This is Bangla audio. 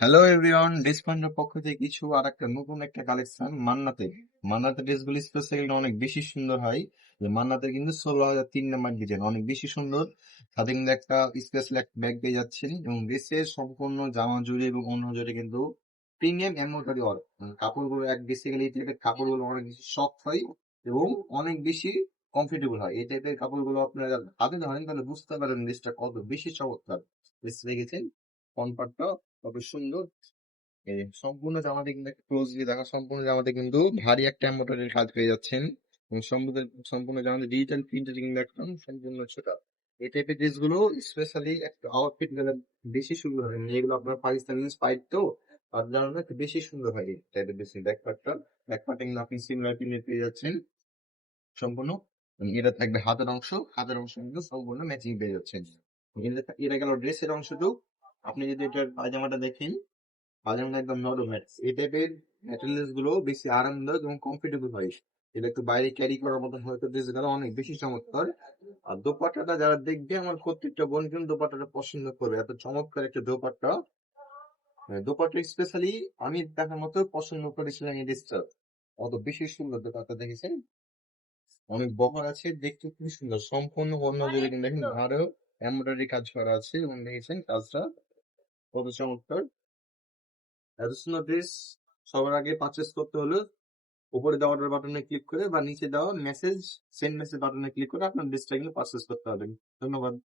হ্যালো এভরিওয়ান, ডিসকাউন্টের পক্ষ থেকে কিছু আর একটা নতুন একটা কালেকশন মান্নাতে ড্রেসগুলো স্পেশালি অনেক বেশি সুন্দর হয়। যে মান্নাতে কিন্তু 16,003 নাম্বার ডিজাইন অনেক বেশি সুন্দর। সাথে কিন্তু একটা স্পেশাল একটা ব্যাগ পেয়ে যাচ্ছেন এবং ড্রেসের সম্পূর্ণ জামা জুড়ে এবং অন্য জুড়ে কিন্তু প্রিমিয়াম এমব্রয়ডারি ওয়ার্ক। কাপড়গুলো এক বেসিক্যালি এই টাইপের কাপড়গুলো অনেক বেশি সফট হয় এবং অনেক বেশি কমফোর্টেবল হয়। এই টাইপের কাপড়গুলো আপনারা হাতে ধরেন তাহলে বুঝতে পারেন ড্রেসটা কত বেশি চমৎকার। ড্রেস রেখেছেন কনপার্টটা কত সুন্দর। এই যে সম্পূর্ণ জামাতে কিন্তু ক্লোজলি দেখা, সম্পূর্ণ জামাতে কিন্তু ভারী একটা এমব্রয়ডারির কাজ পেয়ে যাচ্ছেন এবং সম্পূর্ণ সম্পূর্ণ জামাতে ডিজিটাল প্রিন্টের কিন্তু একটা সম্পূর্ণ ছোটা। এই টাইপের ড্রেস গুলো স্পেশালি একটা আউটফিট গেলে বেশি সুন্দর হয়, মানে এগুলো আপনার পাকিস্তানি স্পাইট তো তার জন্য একটু বেশি সুন্দর হয়। এই টাইপের ড্রেস ব্যাকপার্টটা কিন্তু আপনি সিমিলার প্রিন্টে পেয়ে যাচ্ছেন সম্পূর্ণ। এটা থাকবে হাতের অংশ কিন্তু সম্পূর্ণ ম্যাচিং পেয়ে যাচ্ছেন। এটা গেল ড্রেসের অংশটুকু। আপনি যদি এটার পায়জামাটা দেখেন, পাজামাটা একদম নরম এই টাইপের ম্যাটেরিয়ালস গুলো বেশি আরামদায়ক এবং কমফোর্টেবল হয়। এটা একটু বাইরে ক্যারি করার মতন হয়তো ড্রেস গুলো অনেক বেশি চমৎকার। আর দোপাট্টাটা যারা দেখবে, আমার প্রত্যেকটা বোন কিন্তু দোপাট্টাটা পছন্দ করবে, এত চমৎকার একটা দোপাট্টা। দোপাট্টা স্পেশালি আমি দেখার মতো পছন্দ করেছিলাম এই ড্রেসটা, অত বেশি সুন্দর দোপাট্টা দেখেছেন। অনেক বহর আছে, দেখতে খুবই সুন্দর, সম্পূর্ণ অন্য জুড়ে কিন্তু দেখেন আরো এমব্রয়ডারি কাজ করা আছে এবং দেখেছেন কাজটা কত চমৎকার। এত সুন্দর ড্রেস সবার আগে পারচেস করতে হলে উপরে দেওয়া অর্ডার বাটনে ক্লিক করে বা নিচে দেওয়া সেন্ড মেসেজ বাটনে ক্লিক করে আপনার ড্রেসটা কিন্তু পারচেস করতে হবে। ধন্যবাদ।